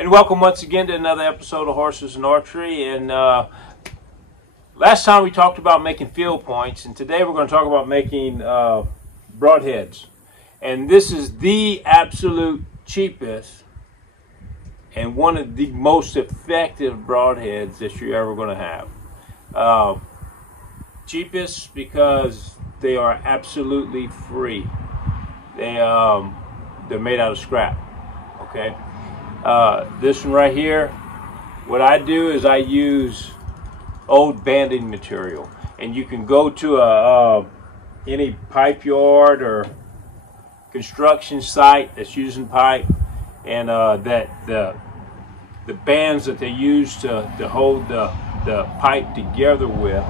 And welcome once again to another episode of Horses and Archery. And last time we talked about making field points, and today we're going to talk about making broadheads. And this is the absolute cheapest and one of the most effective broadheads that you're ever going to have. Cheapest because they are absolutely free. They're made out of scrap. Okay. This one right here, what I do is I use old banding material, and you can go to any pipe yard or construction site that's using pipe, and that the bands that they use to hold the pipe together with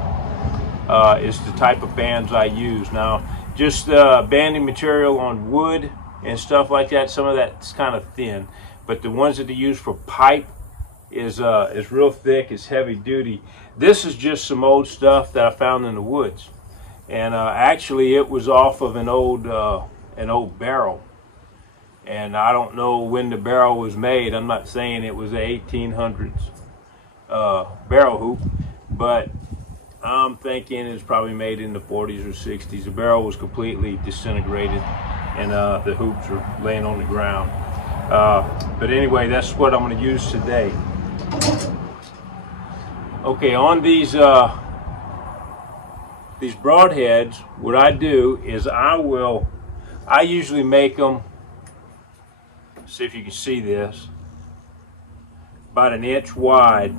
is the type of bands I use. Now, just banding material on wood and stuff like that, some of that's kind of thin. But the ones that they use for pipe is real thick, it's heavy duty. This is just some old stuff that I found in the woods. And actually it was off of an old barrel. And I don't know when the barrel was made. I'm not saying it was the 1800s barrel hoop, but I'm thinking it's probably made in the 40s or 60s. The barrel was completely disintegrated and the hoops are laying on the ground. But anyway, that's what I'm going to use today. Okay, on these broadheads, what I do is I usually make them, see if you can see this, about an inch wide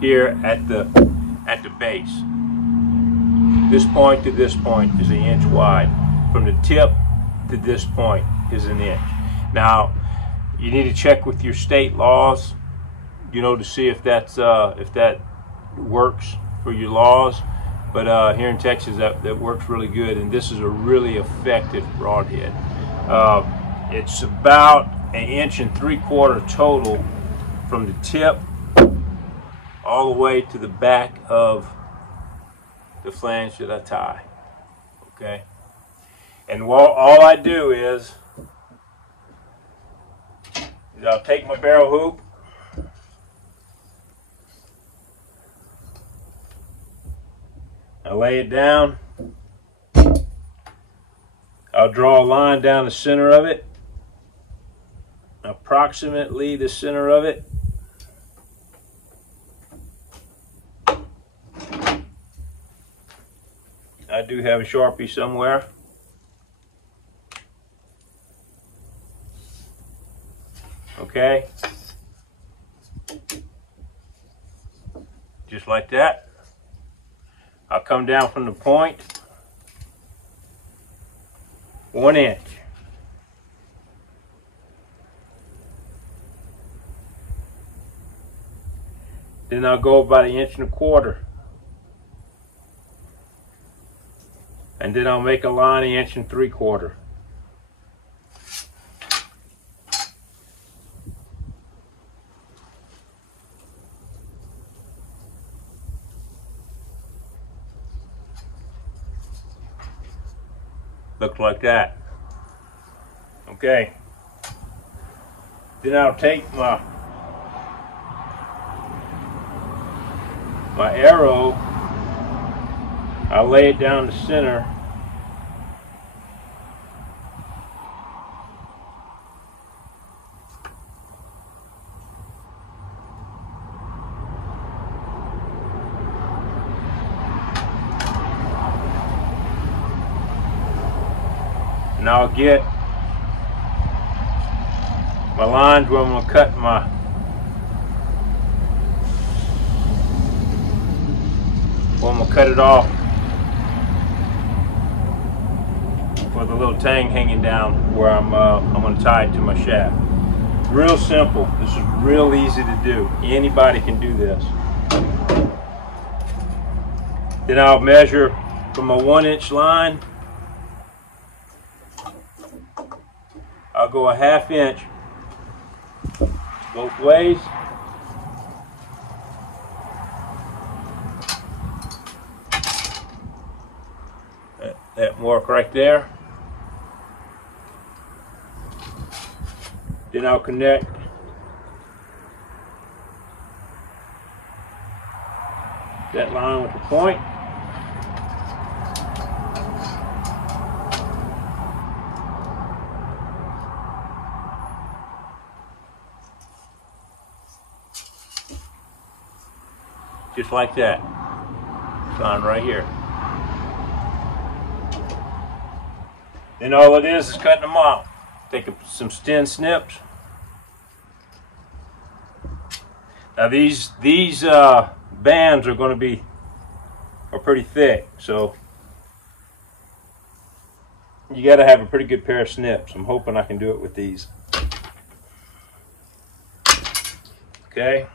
here at the base. This point to this point is an inch wide. From the tip to this point is an inch. Now, you need to check with your state laws, you know, to see if that works for your laws. But here in Texas, that works really good, and this is a really effective broadhead. It's about 1.75 inches total from the tip all the way to the back of the flange that I tie. Okay, and all I do is I'll take my barrel hoop, I lay it down, I'll draw a line down the center of it, approximately the center of it. I do have a Sharpie somewhere. Okay, just like that. I'll come down from the point 1 inch. Then I'll go about 1.25 inches. And then I'll make a line 1.75 inches. Looks like that. Okay. Then I'll take my arrow, I'll lay it down the center, and I'll get my lines where I'm going to cut it off for the little tang hanging down where I'm going to tie it to my shaft. Real simple. This is real easy to do. Anybody can do this. Then I'll measure from a 1 inch line. I'll go a 1/2 inch both ways. That mark right there. Then I'll connect that line with the point. Just like that. It's on right here. Then all it is cutting them off. Take some thin snips. Now these bands are going to are pretty thick, so you got to have a pretty good pair of snips. I'm hoping I can do it with these. Okay.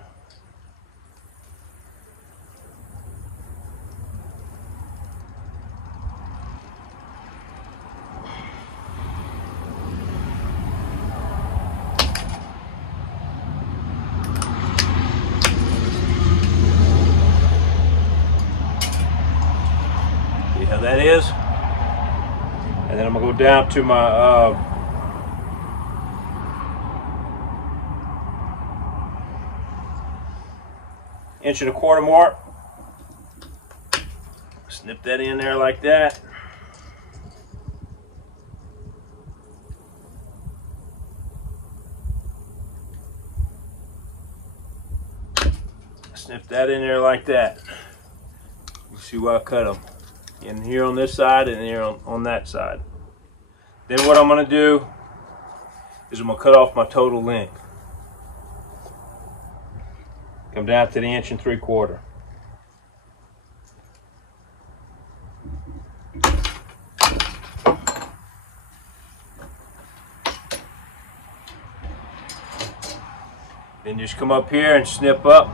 See how that is? And then I'm gonna go down to my inch-and-a-quarter mark. Snip that in there like that. Snip that in there like that. You see where I cut them. In here on this side and here on that side. Then what I'm going to do is I'm going to cut off my total length. Come down to the 1.75 inches. Then just come up here and snip up.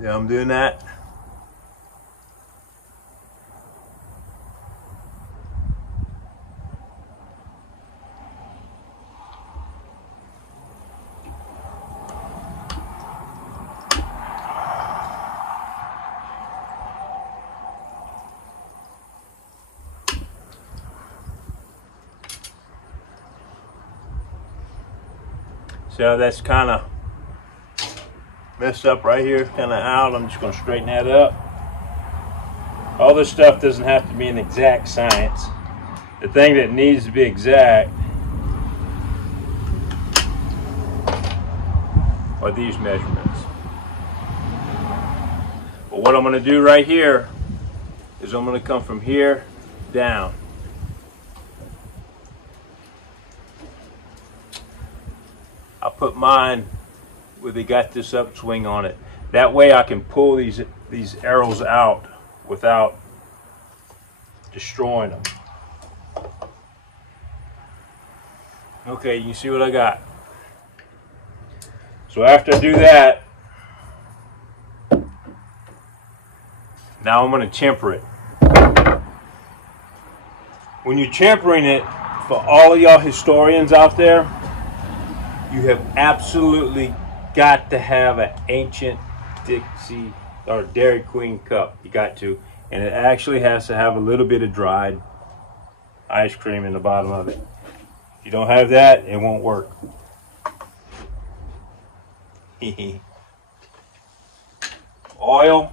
Yeah, I'm doing that. So that's kind of messed up right here, kind of out. I'm just going to straighten that up. All this stuff doesn't have to be an exact science. The thing that needs to be exact are these measurements. But what I'm going to do right here is I'm going to come from here down. I'll put mine where they got this upswing on it. That way I can pull these arrows out without destroying them. Okay, you can see what I got. So after I do that, now I'm going to temper it. When you're tempering it, for all of y'all historians out there, you have absolutely got to have an ancient Dixie or Dairy Queen cup. You got to. And it actually has to have a little bit of dried ice cream in the bottom of it. If you don't have that, it won't work. Oil.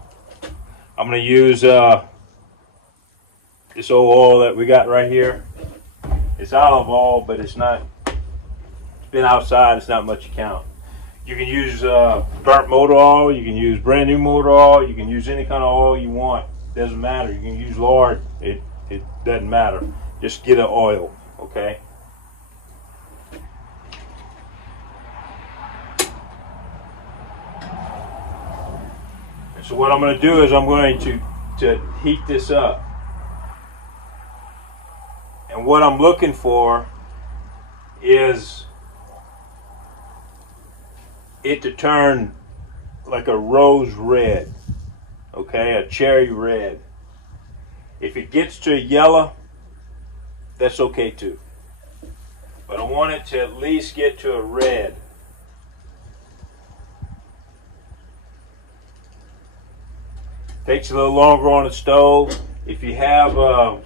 I'm going to use this old oil that we got right here. It's olive oil, but it's not. It's been outside. It's not much account. You can use burnt motor oil. You can use brand new motor oil. You can use any kind of oil you want. Doesn't matter. You can use lard. It doesn't matter. Just get an oil, okay? And so what I'm going to do is I'm going to heat this up. And what I'm looking for is it to turn like a rose red, okay, a cherry red. If it gets to yellow, that's okay too. But I want it to at least get to a red. Takes a little longer on the stove. If you have a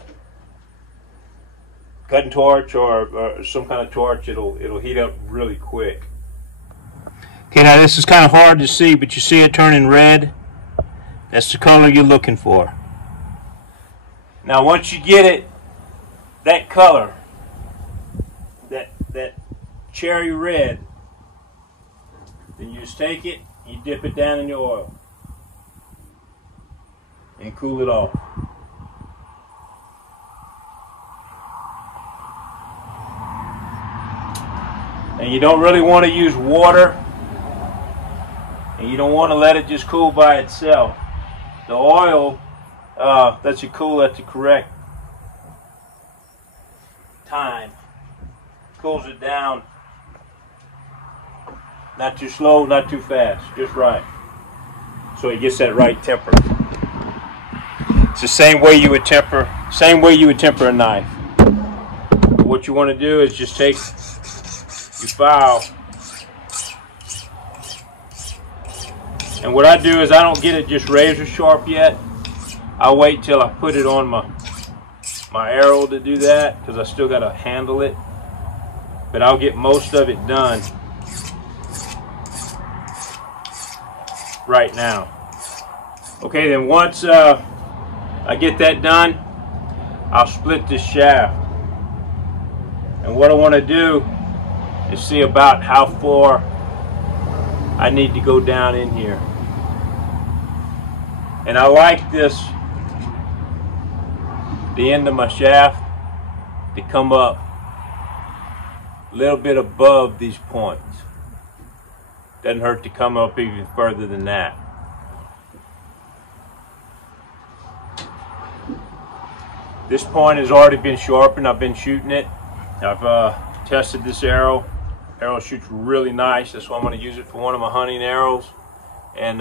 cutting torch or some kind of torch, it'll heat up really quick. Okay, now this is kind of hard to see, but you see it turning red. That's the color you're looking for. Now once you get it, that color, that cherry red, then you just take it, you dip it down in your oil and cool it off. And you don't really want to use water, and you don't want to let it just cool by itself. The oil lets you cool at the correct time. Cools it down. Not too slow, not too fast, just right. So it gets that right temper. It's the same way you would temper a knife. What you want to do is just take your file, and what I do is I don't get it just razor sharp yet. I wait till I put it on my arrow to do that, because I still got to handle it. But I'll get most of it done right now. Okay, then once I get that done, I'll split this shaft. And what I want to do is see about how far I need to go down in here. And I like this, the end of my shaft, to come up a little bit above these points. Doesn't hurt to come up even further than that. This point has already been sharpened. I've been shooting it. I've tested this arrow. Arrow shoots really nice. That's why I'm going to use it for one of my hunting arrows. And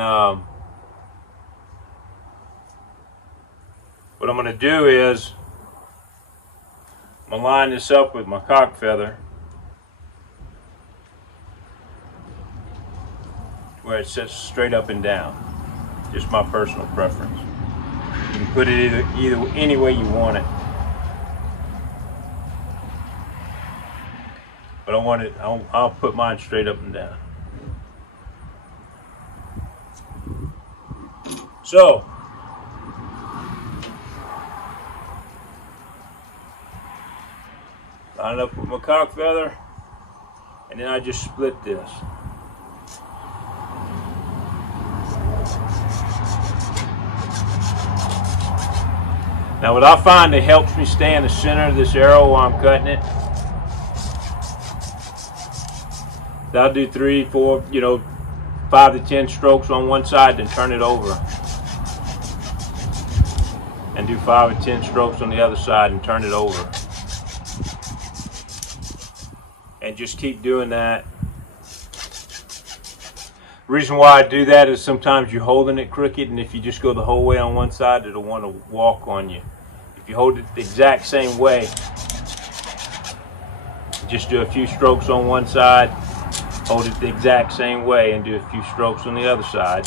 what I'm going to do is I'm going to line this up with my cock feather where it sits straight up and down. Just my personal preference. You can put it either any way you want it. But I want it, I'll put mine straight up and down. So, line it up with my cock feather, and then I just split this. Now what I find that helps me stay in the center of this arrow while I'm cutting it, I'll do 3, 4, 5 to 10 strokes on one side, then turn it over. And do 5 or 10 strokes on the other side and turn it over. And just keep doing that. The reason why I do that is sometimes you're holding it crooked, and if you just go the whole way on one side, it'll want to walk on you. If you hold it the exact same way, just do a few strokes on one side, hold it the exact same way, and do a few strokes on the other side.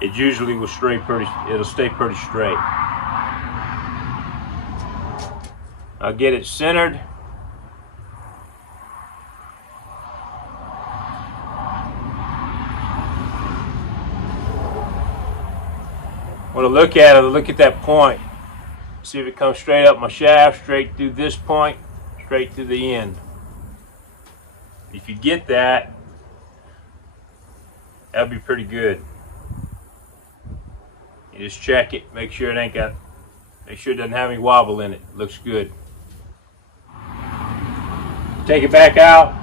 It usually will it'll stay pretty straight. I'll get it centered. When I look at it, I look at that point. See if it comes straight up my shaft, straight through this point, straight through the end. If you get that, that'll be pretty good. You just check it, make sure it doesn't have any wobble in it. Looks good. Take it back out.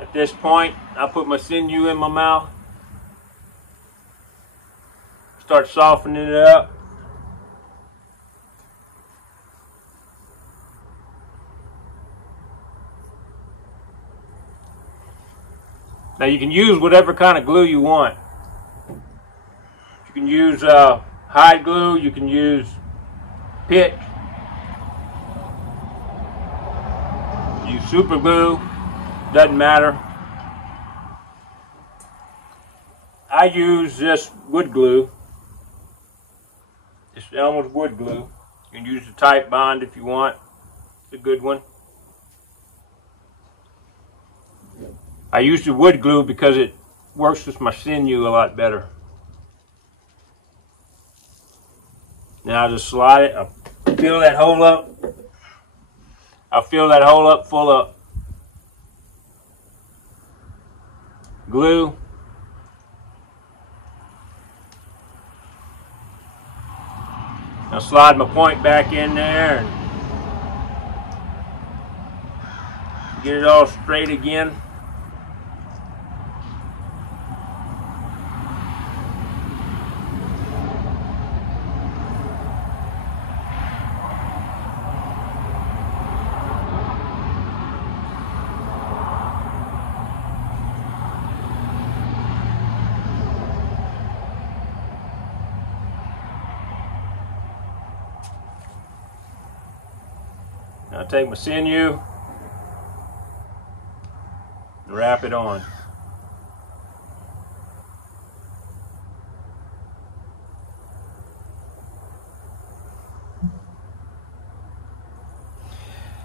At this point, I put my sinew in my mouth. Start softening it up. Now you can use whatever kind of glue you want. You can use hide glue, you can use pitch, use super glue, doesn't matter. I use this wood glue. It's Elmer's wood glue. You can use the Type Bond if you want. It's a good one. I use the wood glue because it works with my sinew a lot better. Now I just slide it. I'll fill that hole up. I'll fill that hole up full of glue. I'll slide my point back in there and get it all straight again. Now take my sinew and wrap it on.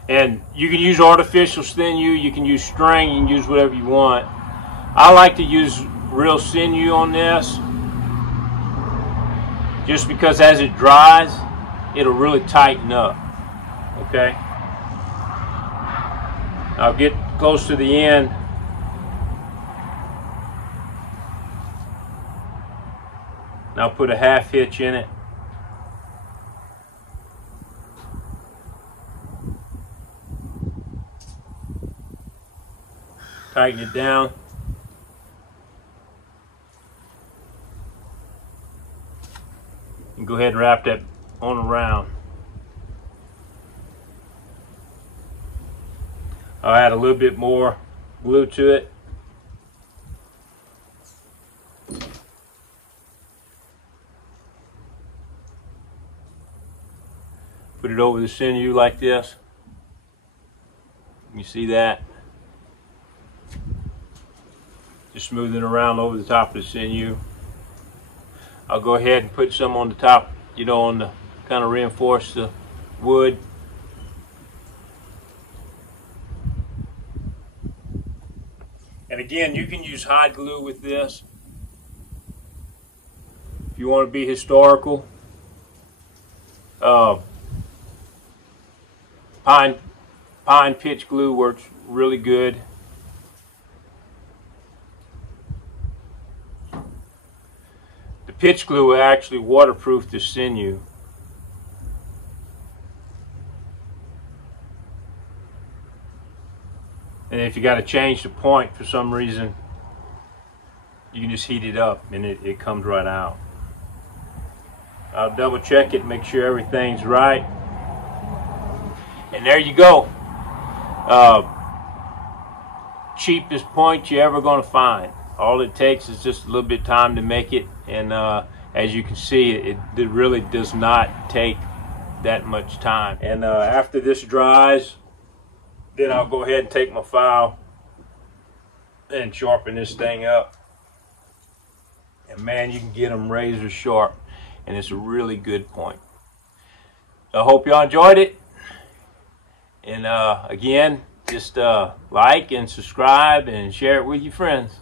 And you can use artificial sinew, you can use string, you can use whatever you want. I like to use real sinew on this just because as it dries, it'll really tighten up. Okay? I'll get close to the end. And I'll put a half hitch in it. Tighten it down. And go ahead and wrap that on around. I'll add a little bit more glue to it. Put it over the sinew like this. You see that? Just smooth it around over the top of the sinew. I'll go ahead and put some on the top, you know, on the kind of reinforce the wood. And again, you can use hide glue with this if you want to be historical. Pine pitch glue works really good. The pitch glue will actually waterproof the sinew. And if you got to change the point for some reason, you can just heat it up and it comes right out. I'll double check it, make sure everything's right. And there you go. Cheapest point you're ever going to find. All it takes is just a little bit of time to make it. And as you can see, it really does not take that much time. And after this dries, then I'll go ahead and take my file and sharpen this thing up. And man, you can get them razor sharp. And it's a really good point. I hope y'all enjoyed it. And again, just like and subscribe and share it with your friends.